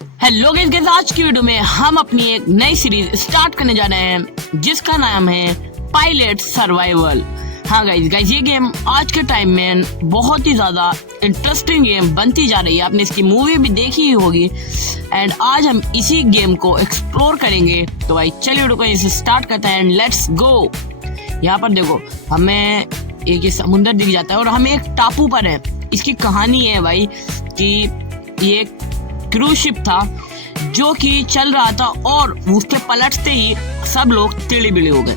Hello guys, आज की video में हम अपनी एक नई सीरीज स्टार्ट करने जा रहे हैं जिसका नाम है पायलट सर्वाइवल। हाँ गाइस ये गेम आज के टाइम में बहुत ही ज्यादा इंटरेस्टिंग गेम बनती जा रही है। आपने इसकी मूवी भी देखी ही होगी एंड आज हम इसी गेम को एक्सप्लोर करेंगे। तो भाई चलिए वीडियो को इसे स्टार्ट करते हैं एंड लेट्स गो। यहाँ पर देखो हमें एक ये समुंदर दिख जाता है और हम एक टापू पर है। इसकी कहानी है भाई कि ये क्रूज शिप था जो कि चल रहा था और उसके पलटते ही सब लोग टेढ़े बिढ़े हो गए।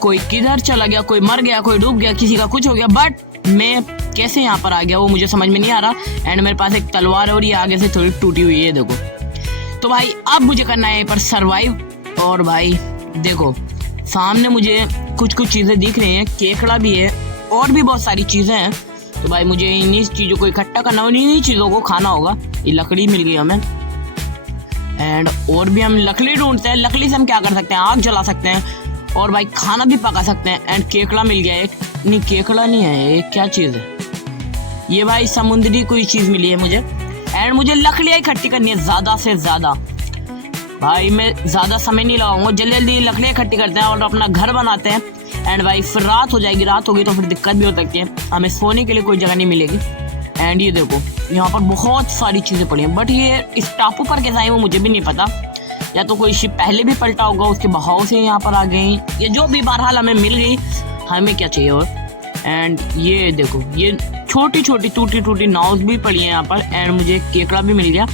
कोई किधर चला गया, कोई मर गया, कोई डूब गया, किसी का कुछ हो गया। बट मैं कैसे यहाँ पर आ गया वो मुझे समझ में नहीं आ रहा। एंड मेरे पास एक तलवार है और ये आगे से थोड़ी टूटी हुई है देखो। तो भाई अब मुझे करना है यहाँ पर सर्वाइव। और भाई देखो सामने मुझे कुछ कुछ चीजें दिख रही हैं, केकड़ा भी है और भी बहुत सारी चीजें हैं। तो भाई मुझे इन्हीं चीजों को इकट्ठा करना और इन्हीं चीजों को खाना होगा। ये लकड़ी मिल गई हमें एंड और भी हम लकड़ी ढूंढते हैं। लकड़ी से हम क्या कर सकते हैं, आग जला सकते हैं और भाई खाना भी पका सकते हैं। एंड केकड़ा मिल गया एक, नहीं केकड़ा नहीं है, ये क्या चीज है, ये भाई समुद्री कोई चीज मिली है मुझे। एंड मुझे लकड़ियां इकट्ठी करनी है ज्यादा से ज्यादा। भाई मैं ज्यादा समय नहीं लगाऊंगा, जल्दी जल्दी लकड़ियां इकट्ठी करते हैं और अपना घर बनाते हैं। एंड भाई फिर रात हो जाएगी, रात होगी तो फिर दिक्कत भी हो सकती है, हमें सोने के लिए कोई जगह नहीं मिलेगी। एंड ये देखो यहाँ पर बहुत सारी चीजें पड़ी हैं बट ये इस टापू पर कैसे आई वो मुझे भी नहीं पता। या तो कोई शिप पहले भी पलटा होगा, उसके बहाव से यहाँ पर आ गई, ये जो भी बहरहाल हमें मिल गई, हमें क्या चाहिए और। एंड ये देखो ये छोटी छोटी टूटी टूटी नाव भी पड़ी है यहाँ पर। एंड मुझे केकड़ा भी मिल गया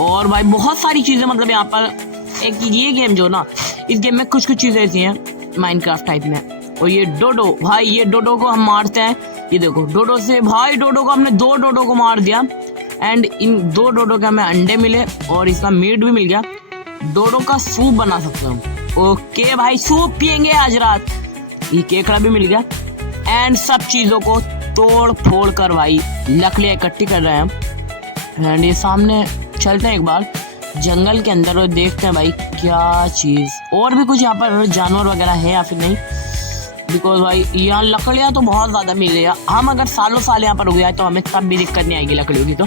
और भाई बहुत सारी चीजें, मतलब यहाँ पर एक ये गेम जो ना, इस गेम में कुछ कुछ चीजें ऐसी हैं माइनक्राफ्ट टाइप में। और ये डोडो, भाई ये डोडो को हम मारते हैं। ये देखो डोडो से, भाई डोडो को हमने 2 डोडो को मार दिया। एंड इन 2 डोडो के हमें अंडे मिले और इसका मीट भी मिल गया। डोडो का सूप बना सकते हैं। ओके भाई सूप पियेंगे आज रात। ये केकड़ा भी मिल गया एंड सब चीजों को तोड़ फोड़ कर भाई लकड़ियां इकट्ठी कर रहे हैं। एंड ये सामने चलते हैं एक बार जंगल के अंदर और देखते हैं भाई क्या चीज और भी कुछ यहाँ पर जानवर वगैरह है या फिर नहीं। बिकॉज भाई यहाँ लकड़ियाँ तो बहुत ज्यादा मिल रही है। हम अगर सालों साल यहाँ पर हो गया तो हमें तब भी दिक्कत नहीं आएगी लकड़ियों की। तो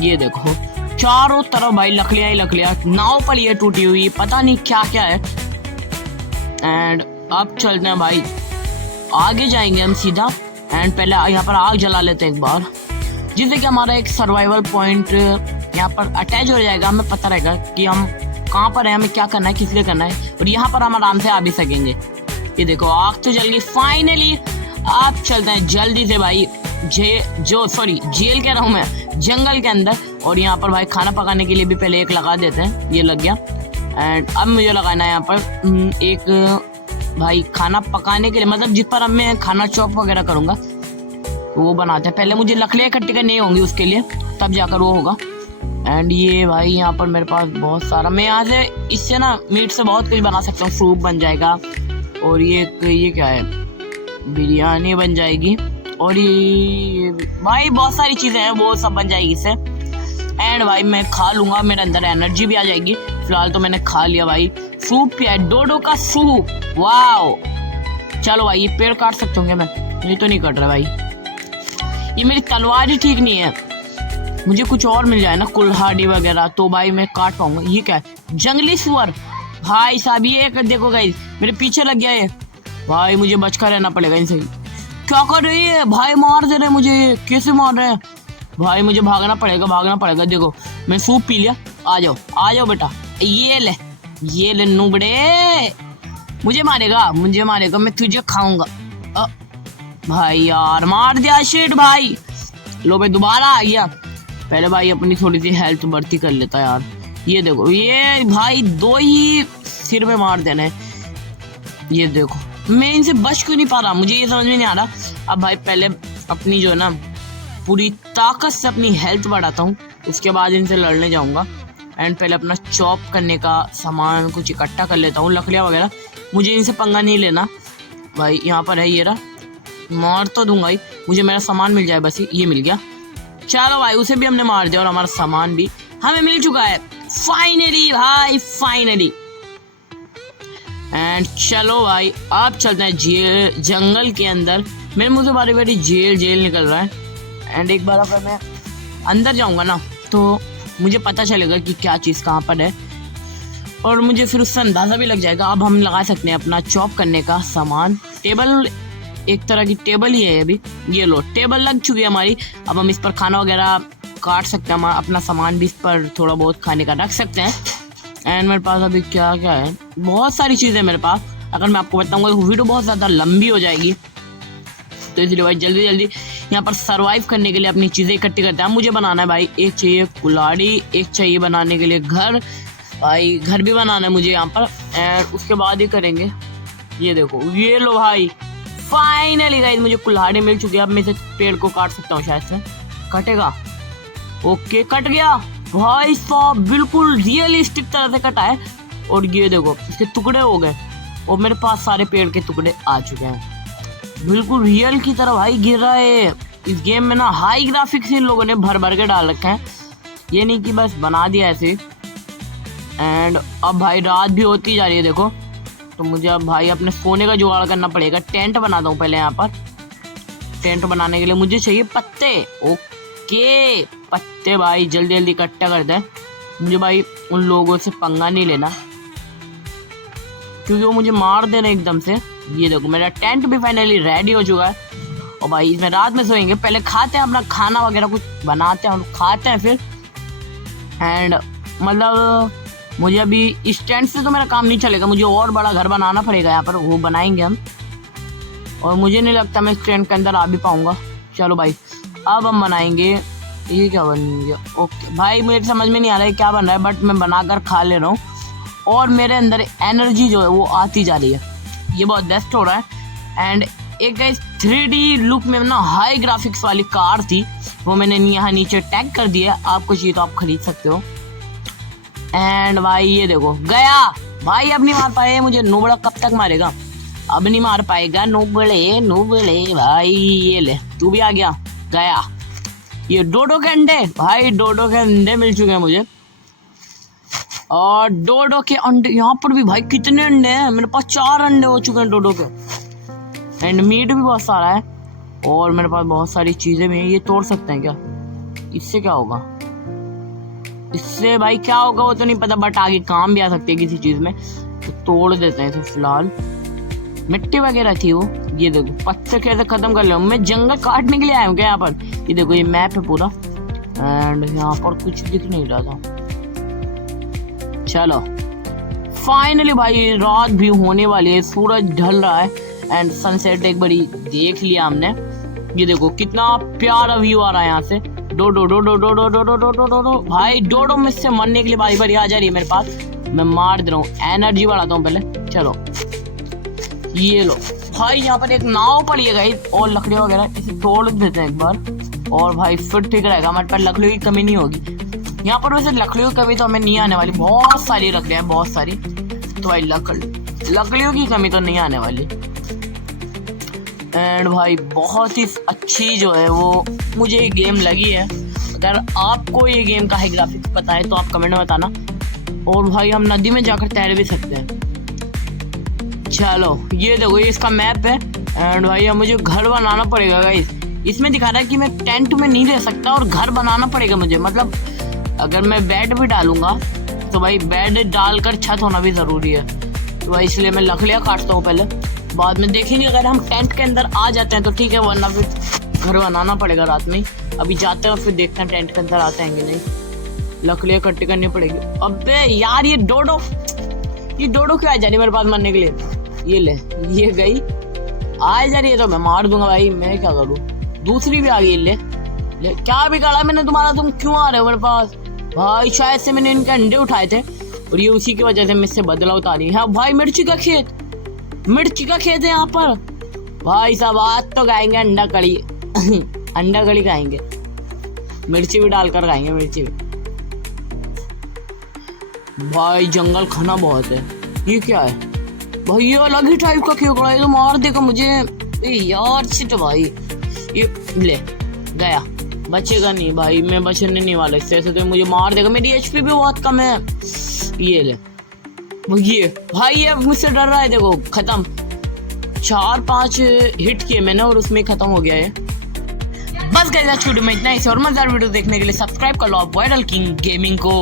ये देखो चारों तरफ भाई लकड़ियाँ ही लकड़ियाँ, नाव पड़ी है टूटी हुई, पता नहीं क्या क्या है। एंड अब चलते हैं भाई आगे जाएंगे हम सीधा। एंड पहले यहाँ पर आग जला लेते हैं एक बार, जिससे कि हमारा एक सर्वाइवल पॉइंट यहाँ पर अटैच हो जाएगा। हमें पता रहेगा कि हम कहाँ पर हैं, हमें क्या करना है, किस लिए करना है और यहाँ पर हम आराम से आ भी सकेंगे। ये देखो आग तो जल गई फाइनली। आप चलते हैं जल्दी से भाई जेल कह रहा हूँ मैं, जंगल के अंदर। और यहाँ पर भाई खाना पकाने के लिए भी पहले एक लगा देते हैं, ये लग गया। एंड अब मुझे लगाना है यहाँ पर एक भाई खाना पकाने के लिए, मतलब जिस पर अब मैं खाना चॉप वगैरह करूंगा वो बनाते हैं। पहले मुझे लकड़ियाँ इकट्ठी करनी होंगी उसके लिए, तब जाकर वो होगा। एंड ये भाई यहाँ पर मेरे पास बहुत सारा, मैं यहाँ से इससे ना मीट से बहुत कुछ बना सकता हूँ, सूप बन जाएगा और ये क्या है, बिरयानी बन जाएगी और ये भाई बहुत सारी चीजें हैं वो सब बन जाएगी इससे। एंड भाई मैं खा लूंगा, मेरे अंदर एनर्जी भी आ जाएगी। फिलहाल तो मैंने खा लिया भाई, सूप पिया, डोडो का सूप, वाओ। चलो भाई ये पेड़ काट सकता हूँ मैं, ये तो नहीं कट रहा भाई, ये मेरी तलवार ही ठीक नहीं है। मुझे कुछ और मिल जाए ना कुल्हाड़ी वगैरह तो भाई मैं काट पाऊंगा। ये क्या है, जंगली सुअर, भाई साहब ये देखो गाइस मेरे पीछे लग गया है भाई, मुझे बचकर रहना पड़ेगा इनसे। क्या कर रही है भाई, मार दे रहे हैं मुझे, कैसे मार रहे हैं भाई, मुझे भागना पड़ेगा। देखो मैं सूप पी लिया, आ जाओ बेटा, ये ले नुबड़े, मुझे मारेगा, मैं तुझे खाऊंगा। भाई यार मार दिया, शिट भाई। लो भाई दोबारा आ गया। पहले भाई अपनी थोड़ी सी हेल्थ बढ़ती कर लेता यार। ये देखो ये भाई 2 ही सिर में मार देना है। ये देखो मैं इनसे बच क्यों नहीं पा रहा, मुझे ये समझ में नहीं आ रहा। अब भाई पहले अपनी जो है ना पूरी ताकत से अपनी हेल्थ बढ़ाता हूँ, उसके बाद इनसे लड़ने जाऊंगा। एंड पहले अपना चॉप करने का सामान कुछ इकट्ठा कर लेता हूँ, लकड़ियाँ वगैरह, मुझे इनसे पंगा नहीं लेना। भाई यहाँ पर है, ये रहा, मार तो दूंगा ही, मुझे मेरा सामान मिल जाए बस। ये मिल गया, चलो भाई उसे भी हमने मार दिया और हमारा सामान भी हमें मिल चुका है फाइनली भाई, फाइनली। एंड चलो भाई आप चलते हैं जंगल के अंदर। मेरे मुंह से बारी जेल निकल रहा है। एंड एक बार अगर मैं अंदर जाऊंगा ना तो मुझे पता चलेगा कि क्या चीज़ कहाँ पर है, और मुझे फिर उससे अंदाज़ा भी लग जाएगा। अब हम लगा सकते हैं अपना चॉप करने का सामान। टेबल एक तरह की टेबल ही है अभी। ये लो, टेबल लग चुकी है हमारी। अब हम इस पर खाना वगैरह काट सकते हैं, हम अपना सामान भी इस पर थोड़ा बहुत खाने का रख सकते हैं। एंड मेरे पास अभी क्या क्या है, बहुत सारी चीज़ें मेरे पास। अगर मैं आपको बताऊंगा तो वीडियो बहुत ज़्यादा लंबी हो जाएगी, तो इसलिए भाई जल्दी जल्दी यहाँ पर सरवाइव करने के लिए अपनी चीज़ें इकट्ठी करते हैं। मुझे बनाना है भाई, एक चाहिए कुल्हाड़ी, एक चाहिए बनाने के लिए घर। भाई घर भी बनाना है मुझे यहाँ पर, एंड उसके बाद ही करेंगे। ये देखो, ये लो भाई, फाइनली गाइस मुझे कुल्हाड़ी मिल चुकी है। अब मैं इसे पेड़ को काट सकता हूँ, शायद से कटेगा। ओके, कट गया भाई साहब, बिल्कुल रियलिस्टिक तरह से कटा है। और ये देखो, इसके टुकड़े हो गए और मेरे पास सारे पेड़ के टुकड़े आ चुके हैं, बिल्कुल रियल की तरह भाई गिर रहा है। इस गेम में ना हाई ग्राफिक्स इन लोगों ने भर भर के डाल रखे हैं, ये नहीं कि बस बना दिया ऐसे। एंड अब भाई रात भी होती जा रही है देखो, तो मुझे अब भाई अपने सोने का जुगाड़ करना पड़ेगा। टेंट बनाता हूँ पहले। यहाँ पर टेंट बनाने के लिए मुझे चाहिए पत्ते। ओके, पत्ते भाई जल्दी जल्दी इकट्ठा करते हैं। मुझे भाई उन लोगों से पंगा नहीं लेना, क्योंकि वो मुझे मार देना एकदम से। ये देखो, मेरा टेंट भी फाइनली रेडी हो चुका है। और भाई इसमें रात में सोएंगे। पहले खाते हैं अपना खाना वगैरह, कुछ बनाते हैं और खाते हैं फिर। एंड मतलब मुझे अभी इस टेंट से तो मेरा काम नहीं चलेगा, मुझे और बड़ा घर बनाना पड़ेगा यहाँ पर, वो बनाएंगे हम। और मुझे नहीं लगता मैं इस टेंट के अंदर आ भी पाऊंगा। चलो भाई, अब हम बनाएंगे। ये क्या बन गया? ओके भाई, मुझे समझ में नहीं आ रहा है क्या बन रहा है, बट मैं बनाकर खा ले रहा हूँ और मेरे अंदर एनर्जी जो है वो आती जा रही है। ये बहुत बेस्ट हो रहा है। एंड एक गाइस 3D लुक में ना हाई ग्राफिक्स वाली कार थी, वो मैंने यहाँ नीचे टैग कर दिया। आपको चाहिए तो आप खरीद सकते हो। एंड भाई ये देखो, गया भाई, अब नहीं मार पाए मुझे। नूबड़ा कब तक मारेगा? अब नहीं मार पाएगा नूबड़े नूबड़े भाई। ये ले, तू भी आ गया। गया। ये डोडो के अंडे भाई, डोडो के अंडे मिल चुके हैं मुझे। और डोडो के अंडे यहाँ पर भी भाई कितने अंडे हैं, मेरे पास 4 अंडे हो चुके हैं डोडो के। एंड मीट भी बहुत सारा है और मेरे पास बहुत सारी चीजें भी हैं। ये तोड़ सकते हैं क्या? इससे क्या होगा? इससे भाई क्या होगा वो तो नहीं पता, बट आगे काम भी आ सकती है किसी चीज में, तो तोड़ देते हैं। तो फिलहाल मिट्टी वगैरह थी वो। ये देखो, पत्थर कैसे खत्म कर लिया। मैं जंगल काटने के लिए आया हूँ क्या यहाँ पर? ये देखो, ये मैप है पूरा। एंड यहाँ पर कुछ दिख नहीं रहा था। चलो फाइनली भाई रात भी होने वाली है, सूरज ढल रहा है। एंड सनसेट एक बारी देख लिया हमने। ये देखो कितना प्यारा व्यू आ रहा है यहाँ से। डोडो डोडो डोडो डोडो डोडो डोडो भाई, डोडो मुझसे मरने के लिए बारी बारी आ जा रही है मेरे पास। मैं मार दे रहा हूँ, एनर्जी बढ़ाता हूँ पहले। चलो ये लो भाई, यहाँ पर एक नाव पड़ी है गाइस, और लकड़ियाँ वगैरह इसे तोड़ देते हैं एक बार, और भाई फिर ठीक रहेगा। हमारे पास लकड़ियों की कमी नहीं होगी यहाँ पर। वैसे लकड़ियों की कमी तो हमें नहीं आने वाली, बहुत सारी लकड़ियाँ, बहुत सारी। तो भाई लकड़ियों की कमी तो नहीं आने वाली। एंड भाई बहुत ही अच्छी जो है वो मुझे ये गेम लगी है। अगर आपको ये गेम का हाई ग्राफिक्स पता है तो आप कमेंट में बताना। और भाई हम नदी में जाकर तैर भी सकते हैं। चलो ये देखो, ये इसका मैप है। एंड भाई अब मुझे घर बनाना पड़ेगा गाइस। इसमें दिखा रहा है कि मैं टेंट में नहीं रह सकता और घर बनाना पड़ेगा मुझे। मतलब अगर मैं बेड भी डालूंगा तो भाई बेड डालकर छत होना भी जरूरी है। तो भाई इसलिए मैं लकड़ियाँ काटता हूँ पहले, बाद में देखेंगे। अगर हम टेंट के अंदर आ जाते हैं तो ठीक है, वरना फिर घर बनाना पड़ेगा रात में। अभी जाते हैं फिर देखते हैं टेंट के अंदर आते हैं कि नहीं। लकड़ियाँ इकट्ठी करनी पड़ेगी। अबे यार ये डोडो क्यों आ जा रही मेरे पास मरने के लिए? ये ले, ये गई, आ जा रही है तो मैं मार दूंगा भाई। मैं क्या करूँ? दूसरी भी आ गई। ले क्या बिगाड़ा मैंने तुम्हारा? तुम क्यों आ रहे हो मेरे पास? भाई शायद से मैंने इनके अंडे उठाए थे और ये उसी की वजह से मुझसे बदला उतारी है। भाई मिर्ची का खेत है यहाँ पर। भाई साहब आज तो खाएंगे अंडा कड़ी अंडा कड़ी खाएंगे, मिर्ची भी डालकर खाएंगे, मिर्ची भी। भाई जंगल खाना बहुत है। ये क्या है भाई? ये अलग ही टाइप का खेकड़ा है, तो मार देगा मुझे यार। शिट भाई, ये ले गया, बचेगा नहीं भाई। मैं बचने नहीं वाला इससे, ऐसे तो मुझे मार देगा। मेरी एचपी भी बहुत कम है। ये ले, ये भाई ये मुझसे डर रहा है। देखो खत्म, 4-5 हिट किए मैंने और उसमें खत्म हो गया है। बस गाइस आज की वीडियो में इतना ही। और मजेदार वीडियो देखने के लिए सब्सक्राइब कर लो आप वायरल किंग गेमिंग को।